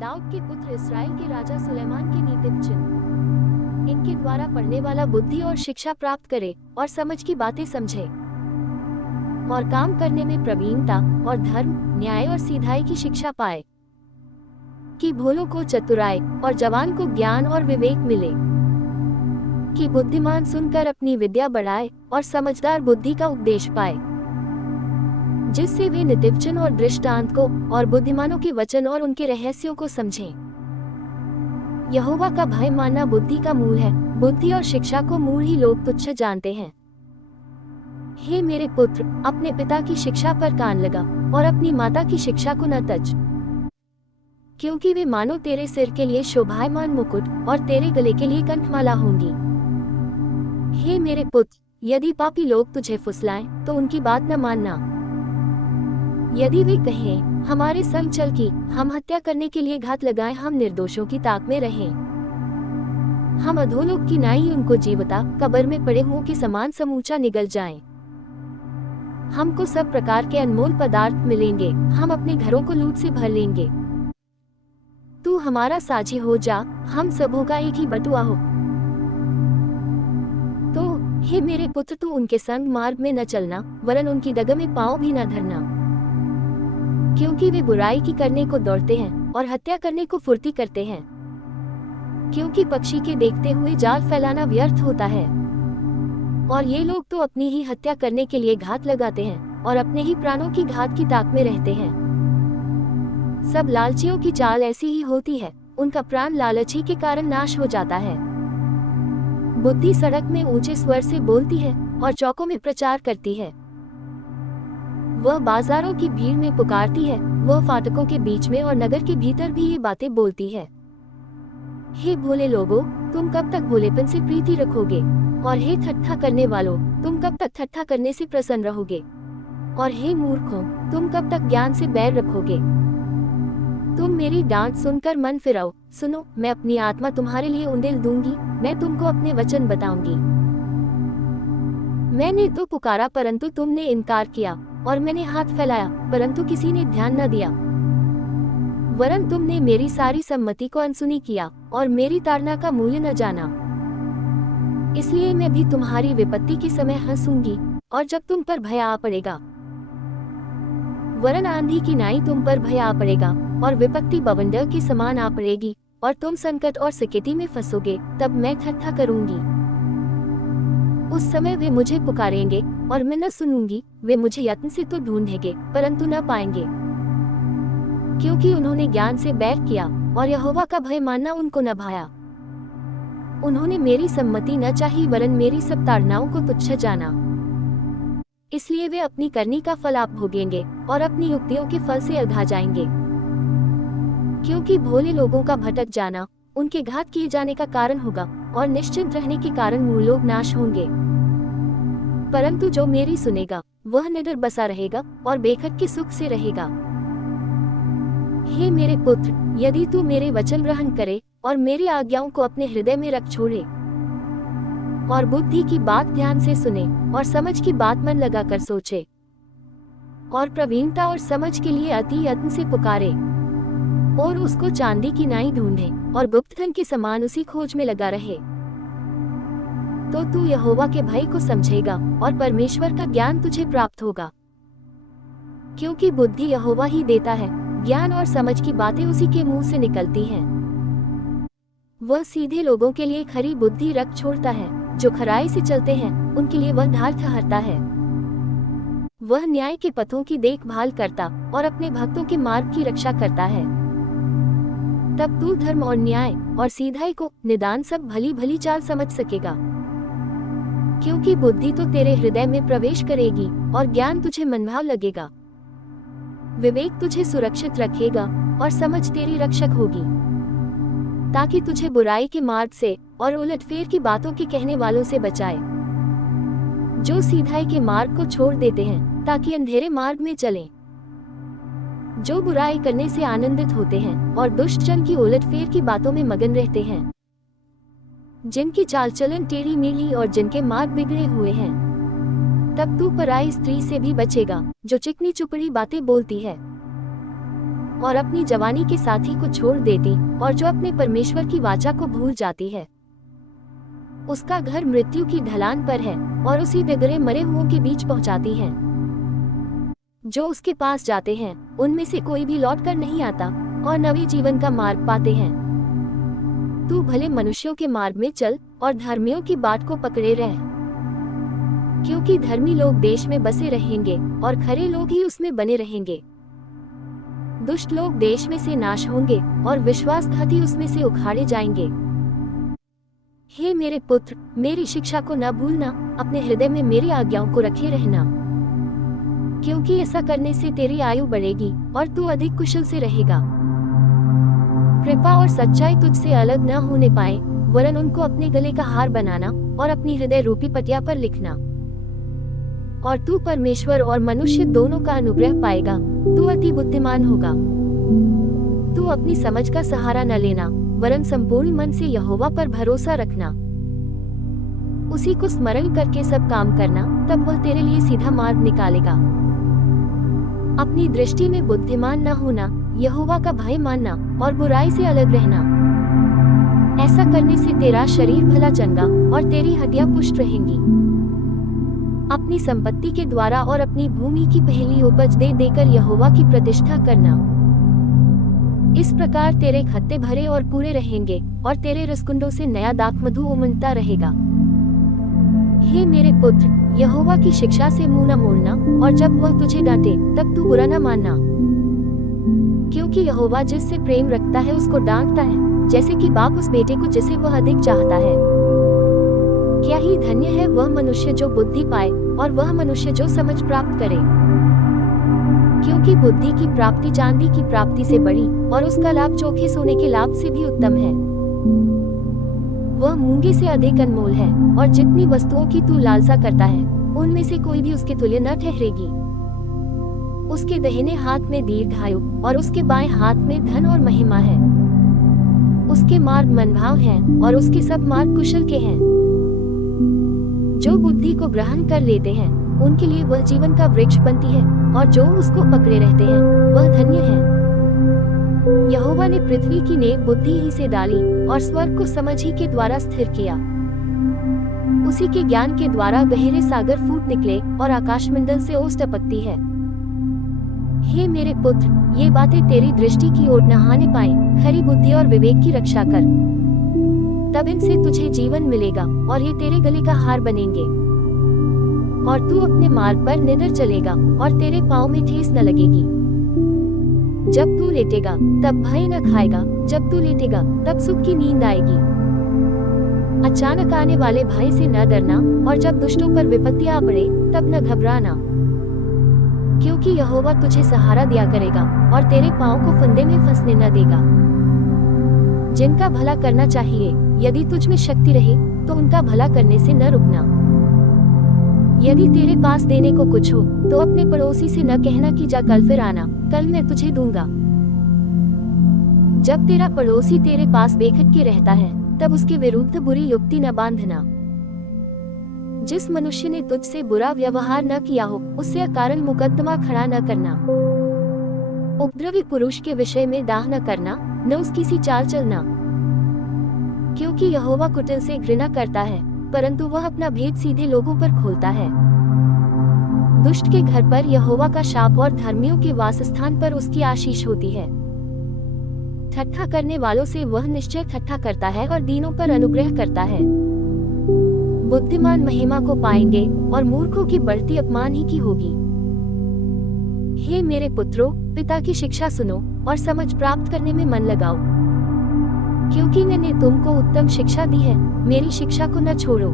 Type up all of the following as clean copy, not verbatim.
दाऊद के पुत्र इस्राएल के राजा सुलेमान के नीति वचन। इनके द्वारा पढ़ने वाला बुद्धि और शिक्षा प्राप्त करे और समझ की बातें समझे और काम करने में प्रवीणता और धर्म, न्याय और सीधाई की शिक्षा पाए, कि भोलों को चतुराई और जवान को ज्ञान और विवेक मिले, कि बुद्धिमान सुनकर अपनी विद्या बढ़ाए और समझदार बुद्धि का उपदेश पाए, जिससे वे नितिवचन और दृष्टांत को और बुद्धिमानों के वचन और उनके रहस्यों को समझें। यहोवा का भय मानना बुद्धि का मूल है। बुद्धि और शिक्षा को मूल ही लोग तुच्छ जानते हैं। हे मेरे पुत्र, अपने पिता की शिक्षा पर कान लगा और अपनी माता की शिक्षा को न तज, क्योंकि वे मानो तेरे सिर के लिए शोभायमान मुकुट और तेरे गले के लिए कंठमाला होंगी। हे मेरे पुत्र, यदि पापी लोग तुझे फुसलाएं तो उनकी बात न मानना। यदि वे कहें, हमारे संग चल कि हम हत्या करने के लिए घात लगाएं, हम निर्दोषों की ताक में रहें, हम अधोलोक की नाई उनको जीवता कब्र में पड़े हुओं के समान समूचा निगल जाएं। हमको सब प्रकार के अनमोल पदार्थ मिलेंगे, हम अपने घरों को लूट से भर लेंगे। तू हमारा साझी हो जा, हम सबों का एक ही बटुआ हो। तो हे मेरे पुत्र, तू उनके संग मार्ग में न चलना, वरन उनकी डगर में पांव भी न धरना, क्योंकि वे बुराई की करने को दौड़ते हैं और हत्या करने को फुर्ती करते हैं। क्योंकि पक्षी के देखते हुए जाल फैलाना व्यर्थ होता है, और ये लोग तो अपनी ही हत्या करने के लिए घात लगाते हैं और अपने ही प्राणों की घात की ताक में रहते हैं। सब लालचियों की चाल ऐसी ही होती है, उनका प्राण लालची के कारण नाश हो जाता है। बुद्धि सड़क में ऊंचे स्वर से बोलती है और चौकों में प्रचार करती है। वह बाजारों की भीड़ में पुकारती है, वह फाटकों के बीच में और नगर के भीतर भी ये बातें बोलती है। हे भोले लोगों, तुम कब तक भोलेपन से प्रीति रखोगे? और हे ठट्ठा करने वालों, तुम कब तक ठट्ठा करने से प्रसन्न रहोगे? और हे मूर्खों, तुम कब तक ज्ञान से बैर रखोगे? तुम मेरी डांट सुनकर मन फिराओ। सुनो, मैं अपनी आत्मा तुम्हारे लिए उंडेल दूंगी, मैं तुमको अपने वचन बताऊंगी। मैंने तो पुकारा परंतु तुमने इनकार किया, और मैंने हाथ फैलाया परंतु किसी ने ध्यान न दिया। वरन तुमने मेरी सारी सम्मति को अनसुनी किया और मेरी ताड़ना का मूल्य न जाना। इसलिए मैं भी तुम्हारी विपत्ति के समय हंसूंगी और जब तुम पर भय आ पड़ेगा। वरन आंधी की नाई तुम पर भय आ पड़ेगा और विपत्ति बवंडर के समान आ पड़ेगी और तुम संकट और सिकिती में फंसोगे। तब मैं ठट्ठा करूंगी। उस समय वे मुझे पुकारेंगे और मैं न सुनूंगी। वे मुझे यत्न से तो ढूंढेंगे परंतु न पाएंगे, क्योंकि उन्होंने ज्ञान से बैर किया और यहोवा का भय मानना उनको न भाया। उन्होंने मेरी सम्मति न चाही वरन मेरी सब ताड़नाओं को तुच्छ जाना। इसलिए वे अपनी करनी का फल आप भोगेंगे और अपनी युक्तियों के फल से अघा जाएंगे। क्योंकि भोले लोगों का भटक जाना उनके घात किए जाने का कारण होगा और निश्चिंत रहने के कारण मूल लोग नाश होंगे। परंतु जो मेरी सुनेगा वह निडर बसा रहेगा और बेखट के सुख से रहेगा। हे मेरे पुत्र, यदि तू मेरे वचन ग्रहण करे और मेरी आज्ञाओं को अपने हृदय में रख छोड़े और बुद्धि की बात ध्यान से सुने और समझ की बात मन लगाकर सोचे और प्रवीणता और समझ के लिए अति यत्न से पुकारे और उसको चांदी की नाई ढूंढे और गुप्त धन के समान उसी खोज में लगा रहे, तो तू यहोवा के भय को समझेगा और परमेश्वर का ज्ञान तुझे प्राप्त होगा। क्योंकि बुद्धि यहोवा ही देता है, ज्ञान और समझ की बातें उसी के मुंह से निकलती हैं। वह सीधे लोगों के लिए खरी बुद्धि रख छोड़ता है, जो खराई से चलते हैं उनके लिए वह ढाल ठहरता है। वह न्याय के पथों की देखभाल करता और अपने भक्तों के मार्ग की रक्षा करता है। तब तू धर्म और न्याय और सीधाई को निदान सब भली भली चाल समझ सकेगा। क्योंकि बुद्धि तो तेरे हृदय में प्रवेश करेगी और ज्ञान तुझे मनभाव लगेगा। विवेक तुझे सुरक्षित रखेगा और समझ तेरी रक्षक होगी, ताकि तुझे बुराई के मार्ग से और उलटफेर की बातों के कहने वालों से बचाए, जो सीधाई के मार्ग को छोड़ देते हैं ताकि अंधेरे मार्ग में चलें, जो बुराई करने से आनंदित होते हैं और दुष्ट जन की उलटफेर की बातों में मगन रहते हैं, जिनकी चाल चलन टेढ़ी मेढ़ी और जिनके मार्ग बिगड़े हुए हैं। तब तू पराई स्त्री से भी बचेगा जो चिकनी चुपड़ी बातें बोलती है। और अपनी जवानी के साथी को छोड़ देती और जो अपने परमेश्वर की वाचा को भूल जाती है, उसका घर मृत्यु की ढलान पर है और उसी बिगड़े मरे हुओं के बीच पहुंचाती है। जो उसके पास जाते हैं उनमें से कोई भी लौट कर नहीं आता और नवे जीवन का मार्ग पाते हैं। तू भले मनुष्यों के मार्ग में चल और धर्मियों की बाट को पकड़े रह, क्योंकि धर्मी लोग देश में बसे रहेंगे और खरे लोग ही उसमें बने रहेंगे। दुष्ट लोग देश में से नाश होंगे और विश्वासघाती उसमें से उखाड़े जाएंगे। हे मेरे पुत्र, मेरी शिक्षा को न भूलना, अपने हृदय में मेरी आज्ञाओं को रखे रहना, क्योंकि ऐसा करने से तेरी आयु बढ़ेगी और तू अधिक कुशल से रहेगा। कृपा और सच्चाई तुझसे अलग न होने पाए, वरन उनको अपने गले का हार बनाना और अपनी हृदय रूपी पटिया पर लिखना। और तू परमेश्वर और मनुष्य दोनों का अनुग्रह पाएगा। तू अति बुद्धिमान होगा। तू अपनी समझ का सहारा न लेना, वरन संपूर्ण मन से यहोवा पर भरोसा रखना। उसी को स्मरण करके सब काम करना, तब वह तेरे लिए सीधा मार्ग निकालेगा। अपनी दृष्टि में बुद्धिमान न होना, यहोवा का भय मानना और बुराई से अलग रहना। ऐसा करने से तेरा शरीर भला चंगा और तेरी हड्डियां पुष्ट रहेंगी। अपनी संपत्ति के द्वारा और अपनी भूमि की पहली उपज दे देकर यहोवा की प्रतिष्ठा करना। इस प्रकार तेरे खत्ते भरे और पूरे रहेंगे और तेरे रसकुंडों से नया दाखमधु उमड़ता रहेगा। हे मेरे पुत्र, यहोवा की शिक्षा से मुंह न मोड़ना, और जब वह तुझे डांटे तब तू बुरा न मानना, क्योंकि यहोवा जिससे प्रेम रखता है उसको डांटता है, जैसे कि बाप उस बेटे को जिसे वह अधिक चाहता है। क्या ही धन्य है वह मनुष्य जो बुद्धि पाए और वह मनुष्य जो समझ प्राप्त करे, क्योंकि बुद्धि की प्राप्ति चांदी की प्राप्ति से बड़ी और उसका लाभ चोखे सोने के लाभ से भी उत्तम है। वह मूंगे से अधिक अनमोल है, और जितनी वस्तुओं की तू लालसा करता है उनमें से कोई भी उसके तुल्य न ठहरेगी। उसके दाहिने हाथ में दीर्घायु और उसके बाएं हाथ में धन और महिमा है। उसके मार्ग मनभाव हैं और उसके सब मार्ग कुशल के हैं। जो बुद्धि को ग्रहण कर लेते हैं उनके लिए वह जीवन का वृक्ष बनती है, और जो उसको पकड़े रहते हैं वह धन्य है। यहोवा ने पृथ्वी की नेव बुद्धि ही से डाली और स्वर्ग को समझ ही के द्वारा स्थिर किया। उसी के ज्ञान के द्वारा गहरे सागर फूट निकले और आकाशमंडल से ओस टपकती है। हे मेरे पुत्र, ये बातें तेरी दृष्टि की ओर नहाने पाएं, खरी बुद्धि और विवेक की रक्षा कर, तब इनसे तुझे जीवन मिलेगा और ये तेरे गले का हार बनेंगे। और तू अपने मार्ग पर निडर चलेगा और तेरे पाँव में ठेस न लगेगी। जब तू लेटेगा तब भय न खाएगा, जब तू लेटेगा तब सुख की नींद आएगी। अचानक आने वाले भय से न डरना, और जब दुष्टों पर विपत्ति आ पड़े तब न घबराना, क्योंकि यहोवा तुझे सहारा दिया करेगा और तेरे पाँव को फंदे में फंसने न देगा। जिनका भला करना चाहिए, यदि तुझ में शक्ति रहे तो उनका भला करने से न रुकना। यदि तेरे पास देने को कुछ हो तो अपने पड़ोसी से न कहना कि जा कल फिर आना, कल मैं तुझे दूंगा। जब तेरा पड़ोसी तेरे पास बेखट के रहता है तब उसके विरुद्ध बुरी युक्ति न बांधना। जिस मनुष्य ने तुझसे बुरा व्यवहार न किया हो उससे अकारण मुकदमा खड़ा न करना। उपद्रवी पुरुष के विषय में दाह न करना, न उसकी सी चाल चलना, क्योंकि यहोवा कुटिल से घृणा करता है, परंतु वह अपना भेद सीधे लोगों पर खोलता है। दुष्ट के घर पर यहोवा का शाप और धर्मियों के वासस्थान पर उसकी आशीष होती है। ठट्ठा करने वालों से वह निश्चय ठट्ठा करता है और दीनों पर अनुग्रह करता है। बुद्धिमान महिमा को पाएंगे और मूर्खों की बढ़ती अपमान ही की होगी। हे मेरे पुत्रों, पिता की शिक्षा सुनो और समझ प्राप्त करने में मन लगाओ, क्योंकि मैंने तुमको उत्तम शिक्षा दी है। मेरी शिक्षा को न छोड़ो।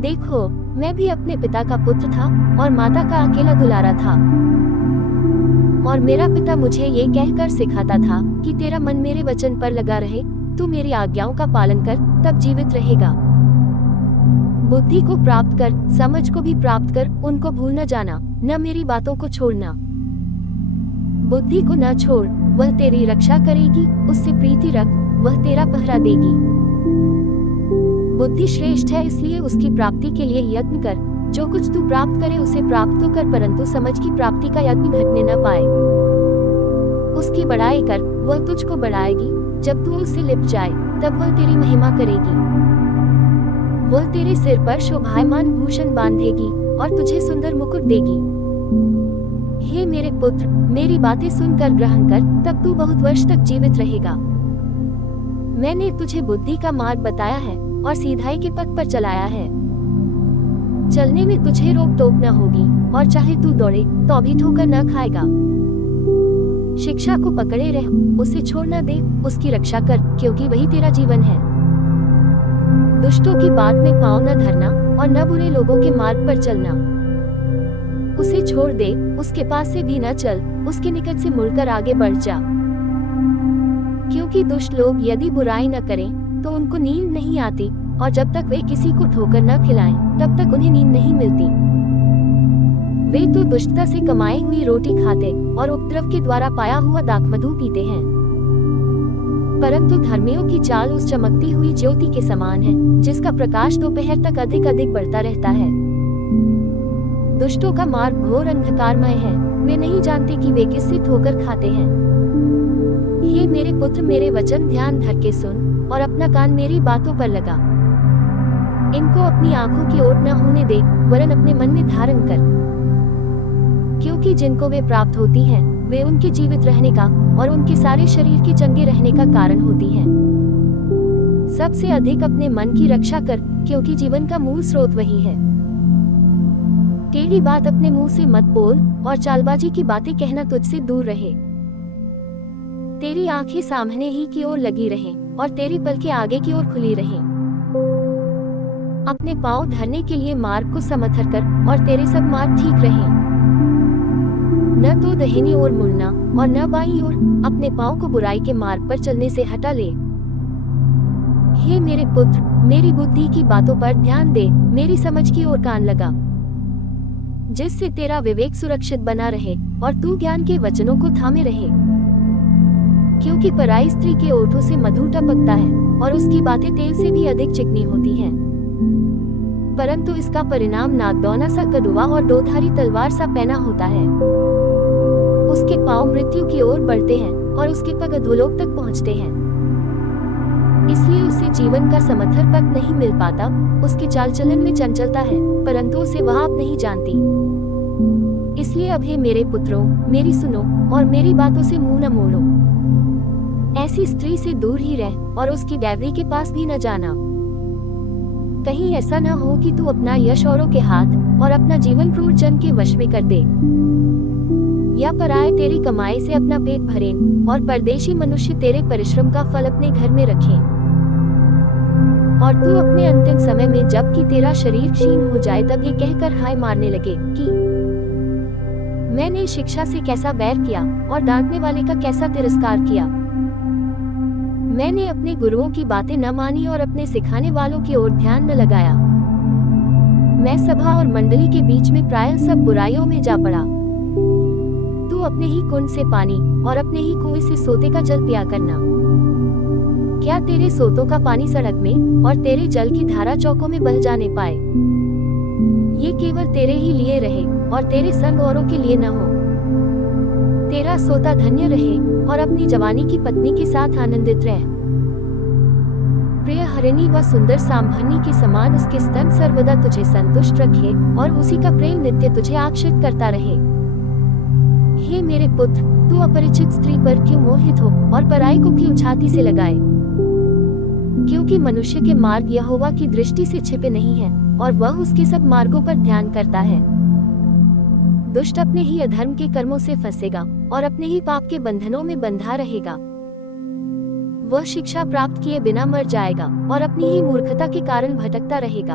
देखो, मैं भी अपने पिता का पुत्र था और माता का अकेला दुलारा था, और मेरा पिता मुझे ये कहकर सिखाता था कि तेरा मन मेरे वचन पर लगा रहे, तू मेरी आज्ञाओं का पालन कर, तब जीवित रहेगा। बुद्धि को प्राप्त कर, समझ को भी प्राप्त कर, उनको भूल न जाना, न मेरी बातों को छोड़ना। बुद्धि को न छोड़, वह तेरी रक्षा करेगी, उससे प्रीति रख, वह तेरा पहरा देगी। बुद्धि श्रेष्ठ है, इसलिए उसकी प्राप्ति के लिए यत्न कर। जो कुछ तू प्राप्त करे उसे प्राप्त तो कर, परंतु समझ की प्राप्ति का यत्न घटने न पाए। उसकी बड़ाई कर, वह तुझको बढ़ाएगी। जब तू उससे लिप्ट जाए तब वह तेरी महिमा करेगी। वह तेरे सिर पर शोभायमान भूषण बांधेगी और तुझे सुंदर मुकुट देगी। हे मेरे पुत्र, मेरी बातें सुनकर ग्रहण कर, तब तू बहुत वर्ष तक जीवित रहेगा। मैंने तुझे बुद्धि का मार्ग बताया है और सीधाई के पथ पर चलाया है। चलने में तुझे रोक टोक न होगी और चाहे तू दौड़े तो भी ठोकर न खाएगा। शिक्षा को पकड़े रह, उसे छोड़ न दे, उसकी रक्षा कर, क्योंकि वही तेरा जीवन है। दुष्टों की बात में पाँव न धरना और न बुरे लोगों के मार्ग पर चलना। उसे छोड़ दे, उसके पास से भी न चल, उसके निकट से मुड़कर आगे बढ़ जा। क्योंकि दुष्ट लोग यदि बुराई न करें तो उनको नींद नहीं आती, और जब तक वे किसी को ठोकर न खिलाएं तब तक उन्हें नींद नहीं मिलती। वे तो दुष्टता से कमाई हुई रोटी खाते और उपद्रव के द्वारा पाया हुआ दाखमधु पीते हैं। परंतु धर्मियों की चाल उस चमकती हुई ज्योति के समान है, जिसका प्रकाश दोपहर तक अधिक अधिक बढ़ता रहता है। दुष्टों का मार्ग घोर अंधकारमय है, वे नहीं जानते कि वे किससे ठोकर खाते हैं। हे मेरे पुत्र, मेरे वचन ध्यान धर के सुन और अपना कान मेरी बातों पर लगा। इनको अपनी आंखों की ओर न होने दे, वरन अपने मन में धारण कर। क्योंकि जिनको वे प्राप्त होती हैं, वे उनके जीवित रहने का और उनके सारे शरीर के चंगे रहने का कारण होती हैं। सबसे अधिक अपने मन की रक्षा कर, क्योंकि जीवन का मूल स्रोत वही है। टेढ़ी बात अपने मुंह से मत बोल और चालबाजी की बातें कहना तुझसे दूर रहे। तेरी आंखें सामने ही की ओर लगी रहें और तेरी पलकें आगे की ओर खुली रहें। अपने पांव धरने के लिए मार्ग को समथर कर और तेरे सब मार्ग ठीक रहें। न तो दाहिनी ओर मुड़ना और न बाईं ओर, अपने पांव को बुराई के मार्ग पर चलने से हटा ले। हे मेरे पुत्र, मेरी बुद्धि की बातों पर ध्यान दे, मेरी समझ की ओर कान लगा, जिससे तेरा विवेक सुरक्षित बना रहे और तू ज्ञान के वचनों को थामे रहे। क्योंकि पराई स्त्री के ओठों से मधु टपकता है और उसकी बातें तेल से भी अधिक चिकनी होती हैं। परंतु इसका परिणाम नागदौना सा कड़वा और दोधारी तलवार सा पैना होता है। उसके पांव मृत्यु की ओर बढ़ते हैं और उसके पग अधोलोक तक पहुंचते हैं। इसलिए उसे जीवन का समथर पथ नहीं मिल पाता। उसके चाल चलन में चंचलता है, परंतु उसे वह आप नहीं जानती। इसलिए अब हे मेरे पुत्रों, मेरी सुनो और मेरी बातों से मुंह न मोड़ो। ऐसी स्त्री से दूर ही रह और उसकी डेवरी के पास भी न जाना। कहीं ऐसा न हो कि तू अपना यश औरों के हाथ और अपना जीवन क्रूर जन के वश में कर दे, या पराये तेरी कमाई से अपना पेट भरें और परदेशी मनुष्य तेरे परिश्रम का फल अपने घर में रखें। और तू अपने अंतिम समय में, जबकि तेरा शरीर क्षीण हो जाए, तब ये कहकर हाय मारने लगे कि मैंने शिक्षा से कैसा बैर किया और डांटने वाले का कैसा तिरस्कार किया। मैंने अपने गुरुओं की बातें न मानी और अपने सिखाने वालों की ओर ध्यान न लगाया। मैं सभा और मंडली के बीच में प्रायः सब बुराइयों में जा पड़ा। तू अपने ही कुंड से पानी और अपने ही कुएं से सोते का जल पिया करना। क्या तेरे सोतों का पानी सड़क में और तेरे जल की धारा चौकों में बह जाने पाए? ये केवल तेरे ही लिए रहे और तेरे संग औरों के लिए न हो। तेरा सोता धन्य रहे और अपनी जवानी की पत्नी के साथ आनंदित रह। प्रिय हरिणी व सुंदर सांभरनी के समान उसके स्तन सर्वदा तुझे संतुष्ट रखे और उसी का प्रेम नित्य तुझे आकर्षित करता रहे। हे मेरे पुत्र, तू अपरिचित स्त्री पर क्यों मोहित हो और पराई को क्यों छाती से लगाए? क्योंकि मनुष्य के मार्ग यहोवा की दृष्टि से छिपे नहीं है और वह उसके सब मार्गों पर ध्यान करता है। दुष्ट अपने ही अधर्म के कर्मों से फंसेगा और अपने ही पाप के बंधनों में बंधा रहेगा। वह शिक्षा प्राप्त किए बिना मर जाएगा और अपनी ही मूर्खता के कारण भटकता रहेगा।